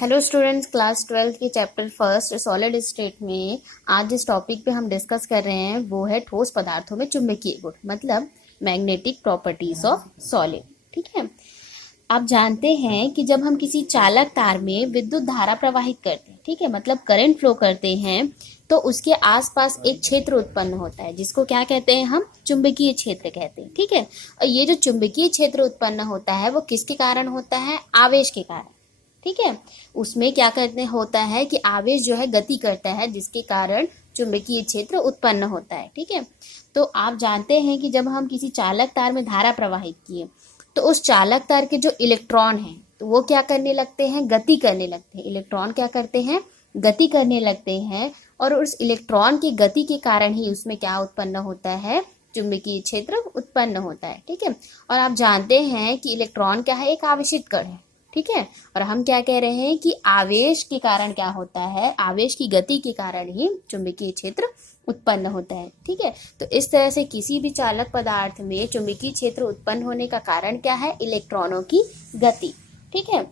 Hello students, class 12 के chapter first solid state में आज जिस टॉपिक पे हम डिस्कस कर रहे हैं वो है ठोस पदार्थों में चुंबकीय गुण, मतलब मैग्नेटिक प्रॉपर्टीज ऑफ सॉलिड। ठीक है, आप जानते हैं कि जब हम किसी चालक तार में विद्युत धारा प्रवाहित करते हैं, ठीक है, मतलब करंट फ्लो करते हैं, तो उसके आसपास एक क्षेत्र उत्पन्न होता है जिसको क्या कहते हैं हम? चुंबकीय क्षेत्र कहते हैं। ठीक है, और ये जो चुंबकीय क्षेत्र उत्पन्न होता है वो किसके कारण होता है? आवेश के कारण। ठीक है, उसमें क्या करते होता है कि आवेश जो है गति करता है, जिसके कारण चुंबकीय क्षेत्र उत्पन्न होता है। ठीक है, तो आप जानते हैं कि जब हम किसी चालक तार में धारा प्रवाहित किए तो उस चालक तार के जो इलेक्ट्रॉन हैं तो वो क्या करने लगते हैं? गति करने लगते हैं। इलेक्ट्रॉन क्या करते हैं? गति करने लगते हैं, और उस इलेक्ट्रॉन की गति के कारण ही उसमें क्या उत्पन्न होता है? चुंबकीय क्षेत्र उत्पन्न होता है। ठीक है, और आप जानते हैं कि इलेक्ट्रॉन क्या है? एक आवेशित कण है। ठीक है, और हम क्या कह रहे हैं कि आवेश के कारण क्या होता है? आवेश की गति के कारण ही चुंबकीय क्षेत्र उत्पन्न होता है। ठीक है, तो इस तरह से किसी भी चालक पदार्थ में चुंबकीय क्षेत्र उत्पन्न होने का कारण क्या है? इलेक्ट्रॉनों की गति। ठीक है,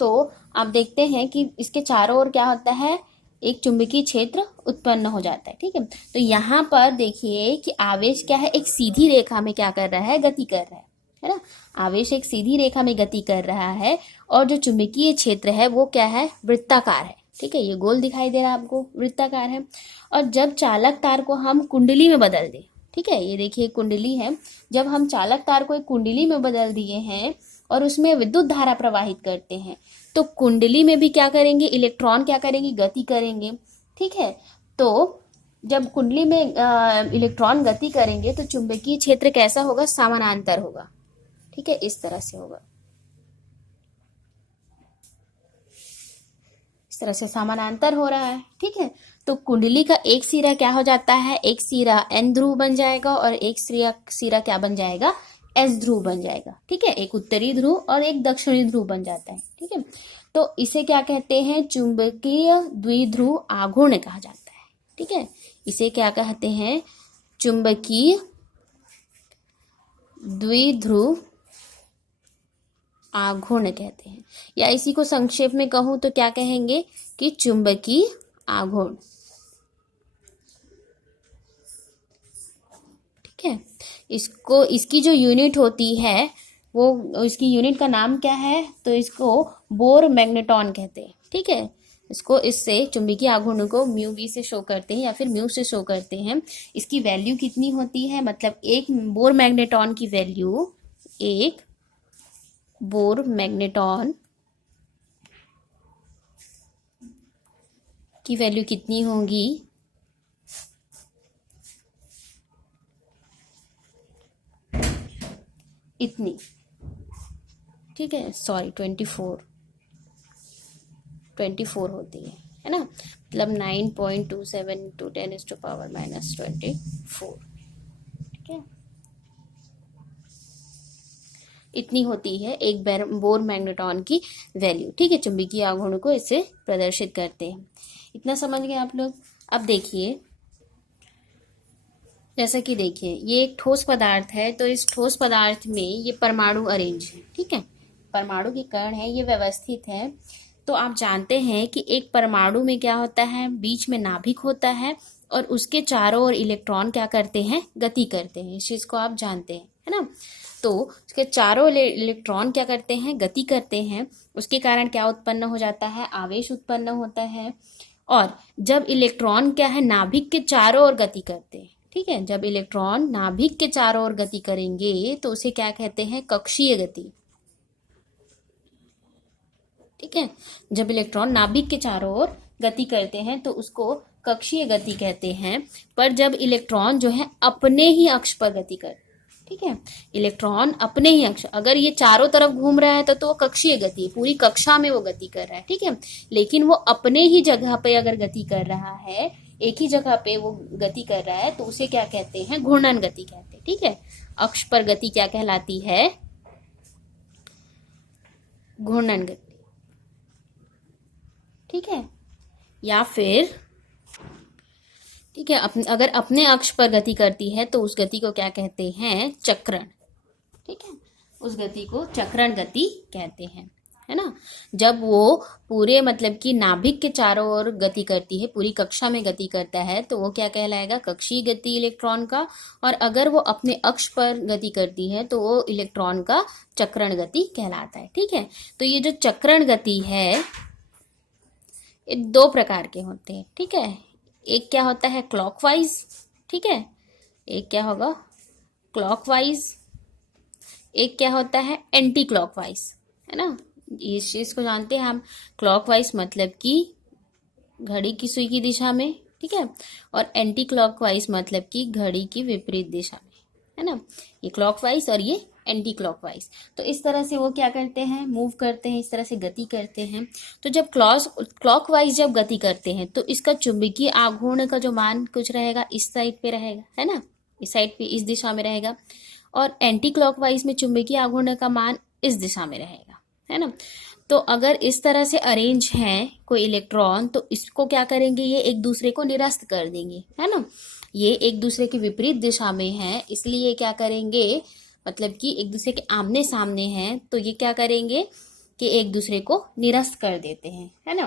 तो आप देखते हैं कि इसके चारों ओर क्या होता है? एक चुंबकीय क्षेत्र उत्पन्न हो जाता है। ठीक है, तो यहाँ पर देखिए कि आवेश क्या है? एक सीधी रेखा में क्या कर रहा है? गति कर रहा है ना। आवेश एक सीधी रेखा में गति कर रहा है, और जो चुंबकीय क्षेत्र है वो क्या है? वृत्ताकार है। ठीक है, ये गोल दिखाई दे रहा है आपको, वृत्ताकार है। और जब चालक तार को हम कुंडली में बदल दें, ठीक है, ये देखिए कुंडली है, जब हम चालक तार को एक कुंडली में बदल दिए हैं और उसमें विद्युत धारा प्रवाहित करते हैं, तो कुंडली में भी क्या करेंगे? इलेक्ट्रॉन क्या करेंगे? गति करेंगे। ठीक है, तो जब कुंडली में इलेक्ट्रॉन गति करेंगे तो चुंबकीय क्षेत्र कैसा होगा? समानांतर होगा। ठीक है, इस तरह से होगा, इस तरह से समानांतर हो रहा है। ठीक है, तो कुंडली का एक सिरा क्या हो जाता है? एक सिरा एन ध्रुव बन जाएगा और एक सिरा क्या बन जाएगा? एस ध्रुव बन जाएगा। ठीक है, एक उत्तरी ध्रुव और एक दक्षिणी ध्रुव बन जाता है। ठीक है, तो इसे क्या कहते हैं? चुंबकीय द्विध्रुव आघूर्ण कहा जाता है। ठीक है, इसे क्या कहते हैं? चुंबकीय द्विध्रुव आघूर्ण कहते हैं, या इसी को संक्षेप में कहूं तो क्या कहेंगे कि चुंबकीय आघूर्ण। ठीक है, इसकी जो यूनिट होती है वो, इसकी यूनिट का नाम क्या है? तो इसको बोर मैग्नेटॉन कहते हैं। ठीक है, इसको, इससे चुंबकीय आघूर्ण को म्यू वी से शो करते हैं या फिर म्यू से शो करते हैं। इसकी वैल्यू कितनी होती है? मतलब एक बोर मैग्नेटॉन की वैल्यू, एक बोर मैग्नेटॉन की वैल्यू कितनी होगी? इतनी। ठीक है, सॉरी 24 होती है ना, मतलब 9.27 × 10⁻⁻24। ठीक है, इतनी होती है एक बोर मैग्नेटॉन की वैल्यू। ठीक है, चुंबकीय आघूर्ण को इससे प्रदर्शित करते हैं। इतना समझ गए आप लोग? अब देखिए, जैसा कि देखिए ये एक ठोस पदार्थ है, तो इस ठोस पदार्थ में ये परमाणु अरेंज है। ठीक है, परमाणु के कण है, ये व्यवस्थित है। तो आप जानते हैं कि एक परमाणु में क्या होता है? बीच में नाभिक होता है और उसके चारों ओर इलेक्ट्रॉन क्या करते हैं? गति करते हैं। इस चीज को आप जानते हैं, है ना। तो उसके चारों इलेक्ट्रॉन क्या करते हैं? गति करते हैं। उसके कारण क्या उत्पन्न हो जाता है? आवेश उत्पन्न होता है। और जब इलेक्ट्रॉन क्या है? नाभिक के चारों ओर गति करते हैं। ठीक है, जब इलेक्ट्रॉन नाभिक के चारों ओर गति करेंगे तो उसे क्या कहते हैं? कक्षीय गति। ठीक है, जब इलेक्ट्रॉन नाभिक के चारों ओर गति करते हैं तो उसको कक्षीय गति कहते हैं। पर जब इलेक्ट्रॉन जो है अपने ही अक्ष पर गति कर, ठीक है, इलेक्ट्रॉन अपने ही अक्ष, अगर ये चारों तरफ घूम रहा है तो वो कक्षीय गति है, पूरी कक्षा में वो गति कर रहा है। ठीक है, लेकिन वो अपने ही जगह पे अगर गति कर रहा है, एक ही जगह पे वो गति कर रहा है, तो उसे क्या कहते हैं? घूर्णन गति कहते हैं। ठीक है, अक्ष पर गति क्या कहलाती है? घूर्णन गति। ठीक है, या फिर, ठीक है, अगर अपने अक्ष पर गति करती है तो उस गति को क्या कहते हैं? चक्रण। ठीक है, उस गति को चक्रण गति कहते हैं। है ना। जब वो पूरे मतलब कि नाभिक के चारों ओर गति करती है, पूरी कक्षा में गति करता है, तो वो क्या कहलाएगा, कक्षीय गति इलेक्ट्रॉन का। और अगर वो अपने अक्ष पर गति करती है तो वो इलेक्ट्रॉन का चक्रण गति कहलाता है। ठीक है, तो ये जो चक्रण गति है ये दो प्रकार के होते हैं। ठीक है, एक क्या होता है क्लॉकवाइज, ठीक है, एक क्या होगा क्लॉकवाइज, एक क्या होता है एंटी क्लॉकवाइज, है ना। इस चीज़ को जानते हैं हम। क्लॉकवाइज मतलब कि घड़ी की सुई की दिशा में, ठीक है, और एंटी क्लॉकवाइज मतलब कि घड़ी की विपरीत दिशा में, है ना। ये क्लॉकवाइज और ये एंटी क्लॉकवाइज। तो इस तरह से वो क्या करते हैं, मूव करते हैं, इस तरह से गति करते हैं। तो जब क्लॉकवाइज जब गति करते हैं तो इसका चुंबकीय आघूर्ण का जो मान कुछ रहेगा इस साइड पे रहेगा, है ना, इस साइड पे इस दिशा में रहेगा। और एंटी क्लॉकवाइज में चुंबकीय आघूर्ण का मान इस दिशा में रहेगा, है ना। तो अगर इस तरह से अरेंज है कोई इलेक्ट्रॉन तो इसको क्या करेंगे, ये एक दूसरे को निरस्त कर देंगे, है ना। ये एक दूसरे की विपरीत दिशा में है, इसलिए क्या करेंगे, मतलब कि एक दूसरे के आमने सामने हैं तो ये क्या करेंगे कि एक दूसरे को निरस्त कर देते हैं, है ना।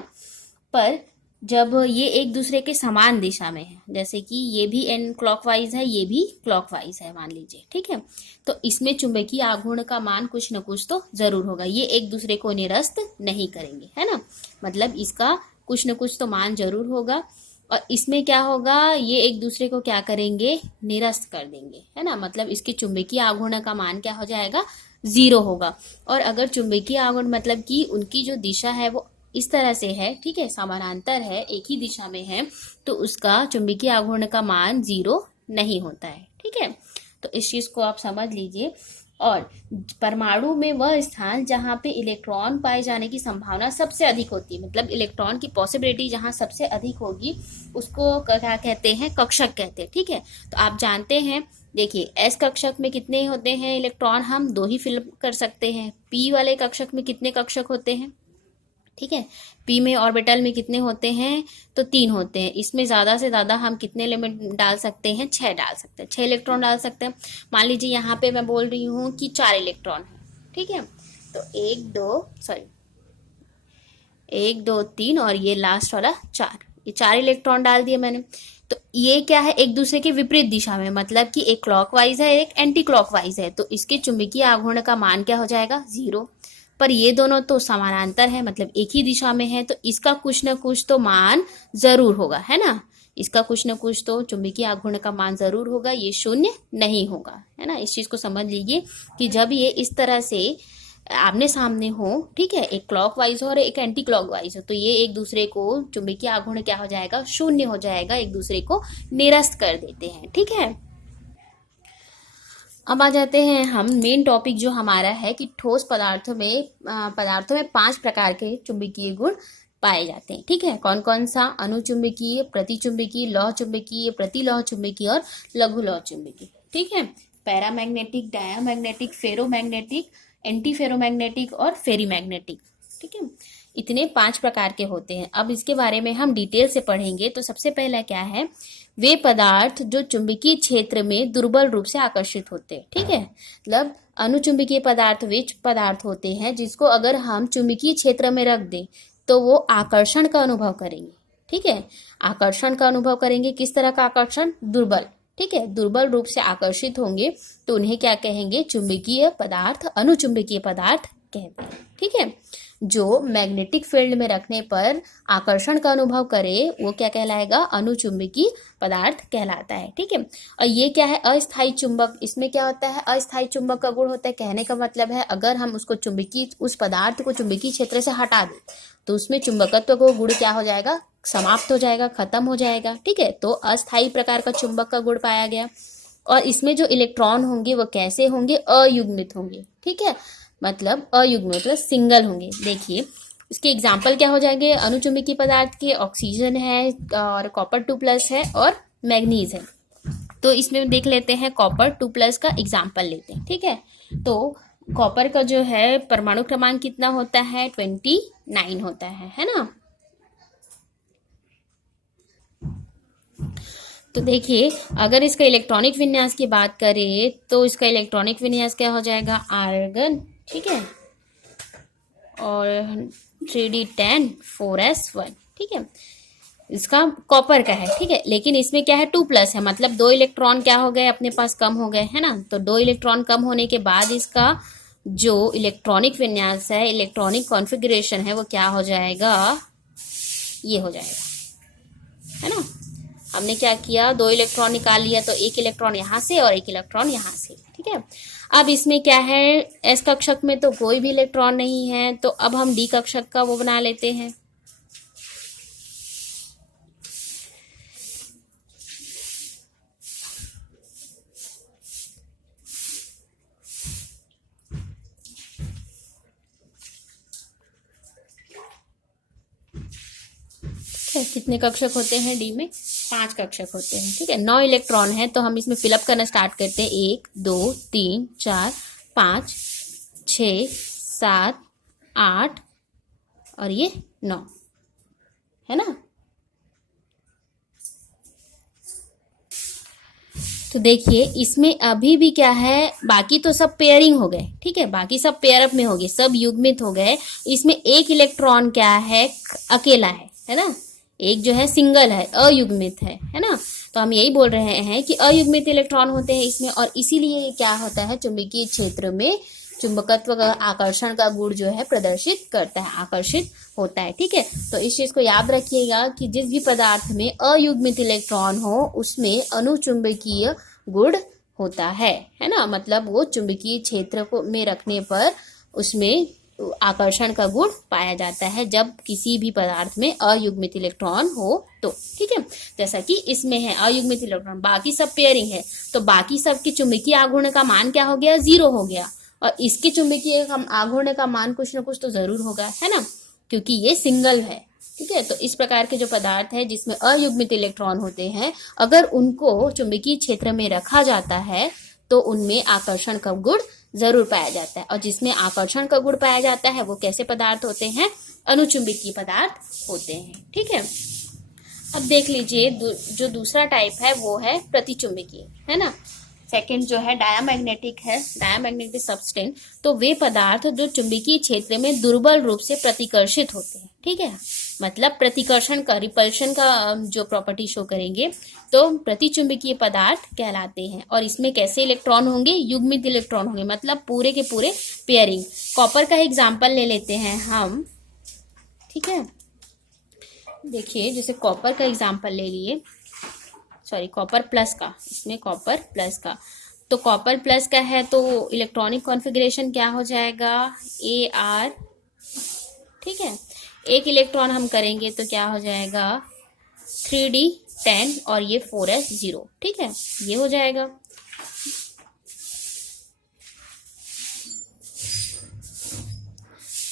पर जब ये एक दूसरे के समान दिशा में है, जैसे कि ये भी एन क्लॉकवाइज है, ये भी क्लॉकवाइज है मान लीजिए, ठीक है, तो इसमें चुंबकीय आघूर्ण का मान कुछ न कुछ तो जरूर होगा, ये एक दूसरे को निरस्त नहीं करेंगे, है ना। मतलब इसका कुछ न कुछ तो मान जरूर होगा। और इसमें क्या होगा, ये एक दूसरे को क्या करेंगे, निरस्त कर देंगे, है ना। मतलब इसके चुंबकीय आघूर्ण का मान क्या हो जाएगा, 0 होगा। और अगर चुंबकीय आघूर्ण मतलब कि उनकी जो दिशा है वो इस तरह से है, ठीक है, समानांतर है, एक ही दिशा में है, तो उसका चुंबकीय आघूर्ण का मान 0 नहीं होता है, ठीक है। तो इस चीज को आप समझ लीजिए। और परमाणु में वह स्थान जहाँ पे इलेक्ट्रॉन पाए जाने की संभावना सबसे अधिक होती है, मतलब इलेक्ट्रॉन की पॉसिबिलिटी जहाँ सबसे अधिक होगी उसको क्या कहते हैं, कक्षक कहते हैं, ठीक है। तो आप जानते हैं, देखिए एस कक्षक में कितने होते हैं इलेक्ट्रॉन, हम 2 ही फिल कर सकते हैं। पी वाले कक्षक में कितने कक्षक होते हैं, ठीक है, पी में ऑर्बिटल में कितने होते हैं, तो 3 होते हैं। इसमें ज़्यादा से ज़्यादा हम कितने एलिमेंट डाल सकते हैं, 6 डाल सकते हैं, 6 इलेक्ट्रॉन डाल सकते हैं। मान लीजिए यहाँ पे मैं बोल रही हूँ कि 4 इलेक्ट्रॉन है, ठीक है, तो 1 2 3 और ये लास्ट वाला 4, ये 4 इलेक्ट्रॉन डाल दिए मैंने। तो ये क्या है, एक दूसरे के विपरीत दिशा में, मतलब कि एक क्लॉकवाइज है एक एंटी क्लॉकवाइज है, तो इसके चुंबकीय आघूर्ण का मान क्या हो जाएगा, 0। पर ये दोनों तो समानांतर है, मतलब एक ही दिशा में है, तो इसका कुछ ना कुछ तो मान जरूर होगा, है ना। इसका कुछ ना कुछ तो चुंबकीय आघूर्ण का मान जरूर होगा, ये 0 नहीं होगा, है ना। इस चीज को समझ लीजिए कि जब ये इस तरह से आमने सामने हो, ठीक है, एक क्लॉकवाइज हो और एक एंटी क्लॉकवाइज हो, तो ये एक दूसरे को चुंबकीय आघूर्ण क्या हो जाएगा, 0 हो जाएगा, एक दूसरे को निरस्त कर देते हैं, ठीक है। अब आ जाते हैं हम मेन टॉपिक जो हमारा है कि ठोस पदार्थों में 5 प्रकार के चुंबकीय गुण पाए जाते हैं, ठीक है। कौन कौन सा, अनुचुंबकीय, प्रतिचुंबकीय, लौह चुंबकीय, प्रतिलौह चुंबकीय और लघु लौह चुंबकीय, ठीक है। Paramagnetic, diamagnetic, ferromagnetic, anti ferromagnetic और फेरीमैग्नेटिक, ठीक है। इतने 5 प्रकार के होते हैं। अब इसके बारे में हम डिटेल से पढ़ेंगे। तो सबसे पहला क्या है, वे पदार्थ जो चुंबकीय क्षेत्र में दुर्बल रूप से आकर्षित होते हैं, ठीक है। मतलब अनुचुंबकीय पदार्थ वे पदार्थ होते हैं जिसको अगर हम चुंबकीय क्षेत्र में रख दें तो वो आकर्षण का अनुभव करेंगे, ठीक है, आकर्षण का अनुभव करेंगे। किस तरह का आकर्षण, दुर्बल, ठीक है, दुर्बल रूप से आकर्षित होंगे तो उन्हें क्या कहेंगे, चुंबकीय पदार्थ, अनुचुंबकीय पदार्थ कहते हैं, ठीक है। जो मैग्नेटिक फील्ड में रखने पर आकर्षण का अनुभव करे वो क्या कहलाएगा, अनुचुंबकीय पदार्थ कहलाता है, ठीक है। और ये क्या है, अस्थायी चुंबक, इसमें क्या होता है, अस्थायी चुंबक का गुण होता है। कहने का मतलब है अगर हम उसको उस पदार्थ को चुंबकीय क्षेत्र से हटा दें तो उसमें चुंबकत्व का गुण क्या हो जाएगा, समाप्त हो जाएगा, खत्म हो जाएगा, ठीक है। तो अस्थायी प्रकार का चुंबक का गुण पाया गया। और इसमें जो इलेक्ट्रॉन होंगे वो कैसे होंगे, अयुग्मित होंगे, ठीक है, मतलब अयुग्म मतलब सिंगल होंगे। देखिए इसके एग्जाम्पल क्या हो जाएंगे, अनुचुंबकीय पदार्थ के ऑक्सीजन है और कॉपर 2+ है और मैग्नीज है। तो इसमें देख लेते हैं कॉपर 2+ का एग्जाम्पल लेते हैं, ठीक है। तो कॉपर का जो है परमाणु क्रमांक कितना होता है, 29 होता है ना। तो देखिए अगर इसका इलेक्ट्रॉनिक विन्यास की बात करें तो इसका इलेक्ट्रॉनिक विन्यास क्या हो जाएगा, आर्गन, ठीक है, और 3d10 4s1, ठीक है। इसका कॉपर का है, ठीक है, लेकिन इसमें क्या है 2+ है, मतलब 2 इलेक्ट्रॉन क्या हो गए अपने पास, कम हो गए, है ना। तो 2 इलेक्ट्रॉन कम होने के बाद इसका जो इलेक्ट्रॉनिक विन्यास है, इलेक्ट्रॉनिक कॉन्फ़िगरेशन है, वो क्या हो जाएगा, ये हो जाएगा, है ना। हमने क्या किया, 2 इलेक्ट्रॉन निकाल लिया, तो 1 इलेक्ट्रॉन यहाँ से और 1 इलेक्ट्रॉन यहाँ से, ठीक है। अब इसमें क्या है, एस कक्षक में तो कोई भी इलेक्ट्रॉन नहीं है, तो अब हम डी कक्षक का वो बना लेते हैं। कितने कक्षक होते हैं डी में, 5 कक्षक होते हैं, ठीक है। 9 इलेक्ट्रॉन है, तो हम इसमें फिलअप करना स्टार्ट करते हैं। 1 2 3 4 5 6 7 8 और ये 9, है ना। तो देखिए इसमें अभी भी क्या है, बाकी तो सब पेयरिंग हो गए, ठीक है, बाकी सब पेयर अप में हो गए, सब युग्मित हो गए। इसमें 1 इलेक्ट्रॉन क्या है, अकेला है ना, एक जो है सिंगल है, अयुग्मित है ना। तो हम यही बोल रहे हैं कि अयुग्मित इलेक्ट्रॉन होते हैं इसमें, और इसीलिए क्या होता है, चुंबकीय क्षेत्र में चुंबकत्व का, आकर्षण का गुण जो है प्रदर्शित करता है, आकर्षित होता है, ठीक है। तो इस चीज को याद रखिएगा कि जिस भी पदार्थ में अयुग्मित इलेक्ट्रॉन हो उसमें अनुचुंबकीय गुण होता है ना, मतलब वो चुंबकीय क्षेत्र को में रखने पर उसमें आकर्षण का गुण पाया जाता है जब किसी भी पदार्थ में अयुग्मित इलेक्ट्रॉन हो तो, ठीक है। जैसा कि इसमें है अयुग्मित इलेक्ट्रॉन, बाकी सब पेयरिंग है, तो बाकी सब के चुंबकीय आघूर्ण का मान क्या हो गया, 0 हो गया, और इसके चुंबकीय आघूर्ण का मान कुछ ना कुछ तो जरूर होगा, है ना, क्योंकि ये सिंगल है, ठीक है। तो इस प्रकार के जो पदार्थ है जिसमें अयुग्मित इलेक्ट्रॉन होते हैं, अगर उनको चुंबकीय क्षेत्र में रखा जाता है तो उनमें आकर्षण का गुण जरूर पाया जाता है, और जिसमें आकर्षण का गुण पाया जाता है वो कैसे पदार्थ होते हैं, अनुचुंबकीय पदार्थ होते हैं, ठीक है। अब देख लीजिए जो दूसरा टाइप है वो है प्रतिचुंबकीय, है ना। सेकंड जो है डायामैग्नेटिक है, डायामैग्नेटिक सब्सटेंस। तो वे पदार्थ जो चुंबकीय क्षेत्र में दुर्बल रूप से प्रतिकर्षित होते हैं, ठीक है, मतलब प्रतिकर्षण का, रिपल्शन का जो प्रॉपर्टी शो करेंगे, तो प्रतिचुंबकीय पदार्थ कहलाते हैं। और इसमें कैसे इलेक्ट्रॉन होंगे, युग्मित इलेक्ट्रॉन होंगे, मतलब पूरे के पूरे पेयरिंग। कॉपर का एग्जाम्पल ले लेते हैं हम, ठीक है। देखिए जैसे कॉपर का एग्जाम्पल ले लिए, सॉरी कॉपर प्लस का, इसमें कॉपर प्लस का, तो कॉपर प्लस का है तो इलेक्ट्रॉनिक कॉन्फ़िगरेशन क्या हो जाएगा, AR, ठीक है। 1 इलेक्ट्रॉन हम करेंगे तो क्या हो जाएगा 3d10 और ये 4s0, ठीक है, ये हो जाएगा।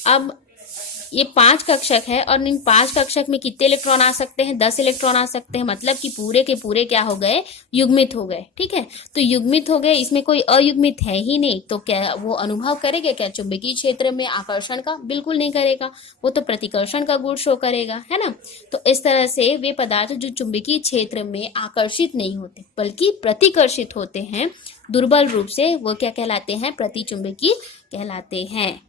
अब ये 5 कक्षक है, और इन 5 कक्षक में कितने इलेक्ट्रॉन आ सकते हैं, 10 इलेक्ट्रॉन आ सकते हैं, मतलब कि पूरे के पूरे क्या हो गए, युग्मित हो गए, ठीक है। तो युग्मित हो गए, इसमें कोई अयुग्मित है ही नहीं, तो क्या वो अनुभव करेगा क्या चुंबकीय क्षेत्र में आकर्षण का, बिल्कुल नहीं करेगा, वो तो प्रतिकर्षण का गुण शो करेगा, है ना। तो इस तरह से वे पदार्थ जो चुंबकीय क्षेत्र में आकर्षित नहीं होते बल्कि प्रतिकर्षित होते हैं दुर्बल रूप से, वो क्या कहलाते हैं, प्रतिचुंबकीय कहलाते हैं।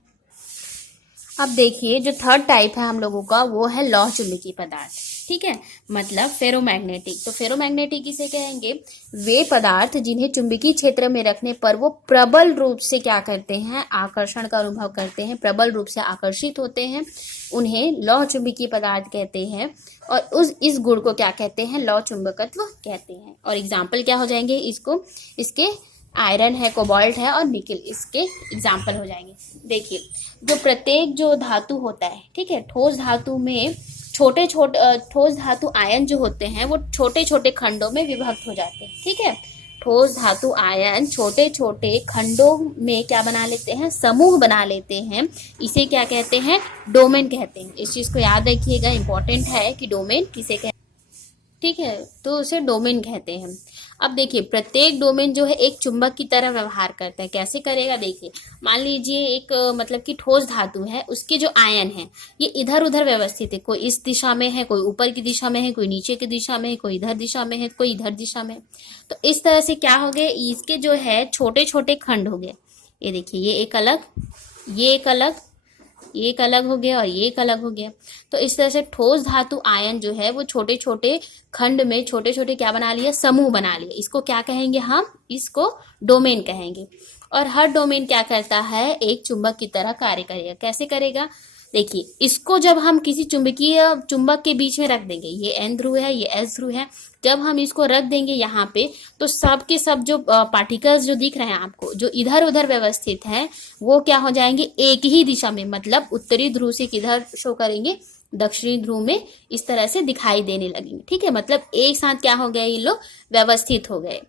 अब देखिए जो थर्ड टाइप है हम लोगों का वो है लौह चुंबकीय पदार्थ, ठीक है, मतलब फेरोमैग्नेटिक। तो फेरोमैग्नेटिक किसे कहेंगे, वे पदार्थ जिन्हें चुंबकीय क्षेत्र में रखने पर वो प्रबल रूप से क्या करते हैं, आकर्षण का अनुभव करते हैं, प्रबल रूप से आकर्षित होते हैं, उन्हें लौह चुंबकीय पदार्थ कहते हैं। और इस गुण को क्या कहते हैं, लौह चुंबकत्व कहते हैं। और एग्जाम्पल क्या हो जाएंगे इसको, इसके आयरन है, कोबाल्ट है और निकल, इसके एग्जाम्पल हो जाएंगे। देखिए जो प्रत्येक जो धातु होता है, ठीक है, ठोस धातु में छोटे छोटे ठोस धातु आयन जो होते हैं वो छोटे छोटे खंडों में विभक्त हो जाते हैं, ठीक है। ठोस धातु आयन छोटे छोटे खंडों में क्या बना लेते हैं, समूह बना लेते हैं, इसे क्या कहते हैं, डोमेन कहते हैं। इस चीज को याद रखिएगा, इंपॉर्टेंट है कि डोमेन किसे कहते हैं, ठीक है, तो उसे डोमेन कहते हैं। अब देखिए प्रत्येक डोमेन जो है एक चुंबक की तरह व्यवहार करता है, कैसे करेगा, देखिए मान लीजिए एक मतलब कि ठोस धातु है, उसके जो आयन है ये इधर उधर व्यवस्थित है, कोई इस दिशा में है, कोई ऊपर की दिशा में है, कोई नीचे की दिशा में है, कोई इधर दिशा में है, कोई इधर दिशा में। तो इस तरह से क्या हो गए, इसके जो है छोटे छोटे खंड हो गए, ये देखिए ये एक अलग, ये एक अलग, ये एक अलग हो गया और ये एक अलग हो गया। तो इस तरह से ठोस धातु आयन जो है वो छोटे छोटे खंड में छोटे छोटे क्या बना लिया, समूह बना लिया। इसको क्या कहेंगे हम, इसको डोमेन कहेंगे। और हर डोमेन क्या करता है, एक चुंबक की तरह कार्य करेगा। कैसे करेगा, देखिए इसको जब हम किसी चुंबकीय चुंबक के बीच में रख देंगे, ये एन ध्रुव है, ये एस ध्रुव है, जब हम इसको रख देंगे यहाँ पे, तो सब के सब जो पार्टिकल्स जो दिख रहे हैं आपको, जो इधर उधर व्यवस्थित हैं, वो क्या हो जाएंगे, एक ही दिशा में, मतलब उत्तरी ध्रुव से किधर शो करेंगे, दक्षिणी ध्रुव में, इस तरह से दिखाई देने लगेंगे। ठीक है, मतलब एक साथ क्या हो गए, ये लोग व्यवस्थित हो गए,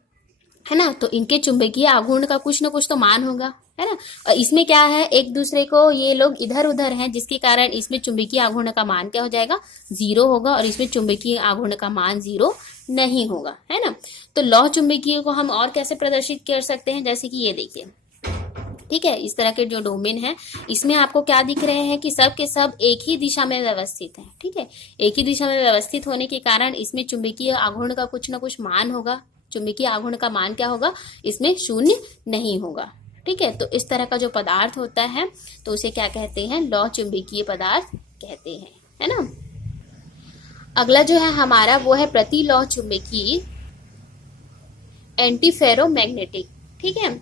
है ना। तो इनके चुंबकीय आघूर्ण का कुछ ना कुछ तो मान होगा, है ना। और इसमें क्या है, एक दूसरे को ये लोग इधर उधर हैं, जिसके कारण इसमें चुंबकीय आघूर्ण का मान क्या हो जाएगा, 0 होगा, और इसमें चुंबकीय आघूर्ण का मान 0 नहीं होगा, है ना। तो लौह चुंबकीय को हम और कैसे प्रदर्शित कर सकते हैं, जैसे कि ये देखिए, ठीक है, इस तरह के जो डोमेन है, इसमें आपको क्या दिख रहे हैं कि सब के सब एक ही दिशा में व्यवस्थित है। ठीक है, एक ही दिशा में व्यवस्थित होने के कारण इसमें चुंबकीय आघूर्ण का कुछ ना कुछ मान होगा। चुंबकीय आघूर्ण का मान क्या होगा, इसमें 0 नहीं होगा। ठीक है, तो इस तरह का जो पदार्थ होता है, तो उसे क्या कहते हैं, लौह चुंबकीय पदार्थ कहते हैं, है ना। अगला जो है हमारा, वो है प्रतिलौह चुंबकीय, एंटीफेरोमैग्नेटिक। ठीक है,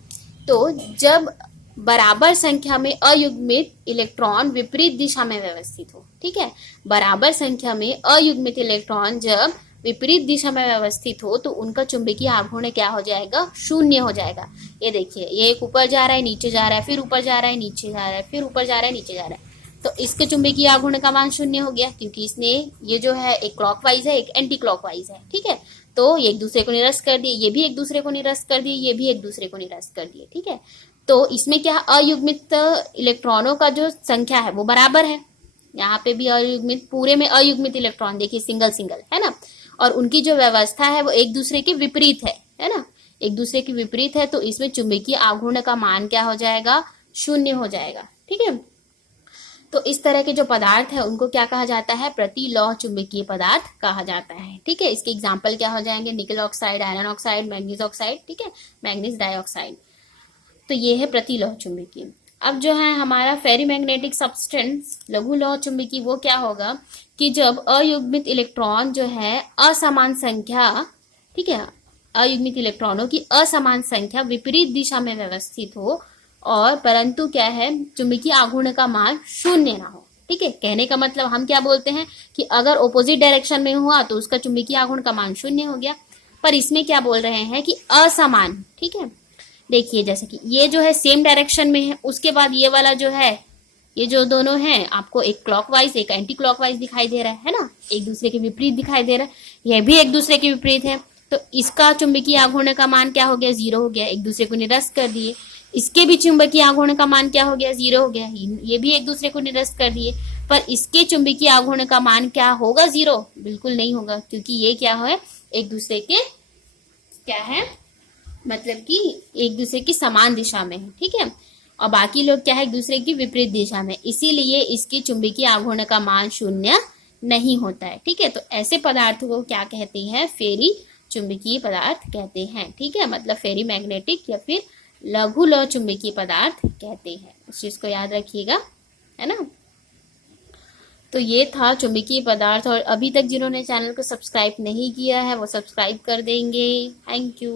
तो जब बराबर संख्या में अयुग्मित इलेक्ट्रॉन विपरीत दिशा में व्यवस्थित हो, ठीक है, बराबर संख्या में अयुग्मित इलेक्ट्रॉन जब विपरीत दिशा में व्यवस्थित हो, तो उनका चुंबकीय आघूर्ण क्या हो जाएगा, 0 हो जाएगा। ये देखिए, ये एक ऊपर जा रहा है, नीचे जा रहा है, फिर ऊपर जा रहा है, नीचे जा रहा है, फिर ऊपर जा रहा है, नीचे जा रहा है, तो इसके चुंबकीय आघूर्ण का मान 0 हो गया, क्योंकि इसने ये जो है एक क्लॉकवाइज है, एक एंटी क्लॉकवाइज है। ठीक है, तो ये एक दूसरे को निरस्त कर दिए, ये भी एक दूसरे को निरस्त कर दिए, ये भी एक दूसरे को निरस्त कर दिए। ठीक है, तो इसमें क्या, अयुग्मित इलेक्ट्रॉनों का जो संख्या है वो बराबर है। यहाँ पे भी अयुग्मित, पूरे में अयुग्मित इलेक्ट्रॉन देखिए, सिंगल सिंगल, है ना। और उनकी जो व्यवस्था है वो एक दूसरे के विपरीत है ना, एक दूसरे के विपरीत है, तो इसमें चुंबकीय आघूर्ण का मान क्या हो जाएगा, 0 हो जाएगा। ठीक है, तो इस तरह के जो पदार्थ है उनको क्या कहा जाता है, प्रतिलौह चुंबकीय पदार्थ कहा जाता है। ठीक है, इसके एग्जाम्पल क्या हो जाएंगे, निकल oxide, iron oxide, manganese oxide, ठीक है, मैग्नीज डाइऑक्साइड। तो ये है प्रतिलौह चुंबकीय। अब जो है हमारा फेरीमैग्नेटिक सब्सटेंस, लघु लौह चुंबकीय, वो क्या होगा कि जब अयुग्मित इलेक्ट्रॉन जो है असमान संख्या, ठीक है, अयुग्मित इलेक्ट्रॉनों की असमान संख्या विपरीत दिशा में व्यवस्थित हो, और परंतु क्या है, चुंबकीय आघूर्ण का मान 0 ना हो। ठीक है, कहने का मतलब हम क्या बोलते हैं कि अगर ऑपोजिट डायरेक्शन में हुआ तो उसका चुंबकीय आघूर्ण का मान 0 हो गया, पर इसमें क्या बोल रहे हैं कि असमान। ठीक है, देखिए जैसे कि ये जो है सेम डायरेक्शन में है, उसके बाद ये वाला जो है, ये जो दोनों हैं आपको एक क्लॉकवाइज एक एंटी क्लॉकवाइज दिखाई दे रहा है ना, एक दूसरे के विपरीत दिखाई दे रहा है, यह भी एक दूसरे के विपरीत है, तो इसका चुंबकीय आघूर्ण का मान क्या हो गया, 0 हो गया, एक दूसरे को निरस्त कर दिए। इसके भी चुंबकीय आघूर्ण का मान क्या हो गया, 0 हो गया, ये भी एक दूसरे को निरस्त कर दिए, पर इसके चुंबकीय आघूर्ण का मान क्या होगा, 0 बिल्कुल नहीं होगा, क्योंकि ये क्या है, एक दूसरे के क्या है, मतलब कि एक दूसरे की समान दिशा में है। ठीक है, और बाकी लोग क्या है, एक दूसरे की विपरीत दिशा में, इसीलिए इसकी चुंबकीय आघूर्ण का मान 0 नहीं होता है। ठीक है, तो ऐसे पदार्थों को क्या कहते हैं, फेरी चुंबकीय पदार्थ कहते हैं। ठीक है, मतलब फेरी मैग्नेटिक या फिर लघु लौह चुंबकीय पदार्थ कहते हैं, उस चीज को याद रखिएगा, है ना। तो ये था चुंबकीय पदार्थ, और अभी तक जिन्होंने चैनल को सब्सक्राइब नहीं किया है वो सब्सक्राइब कर देंगे। Thank you.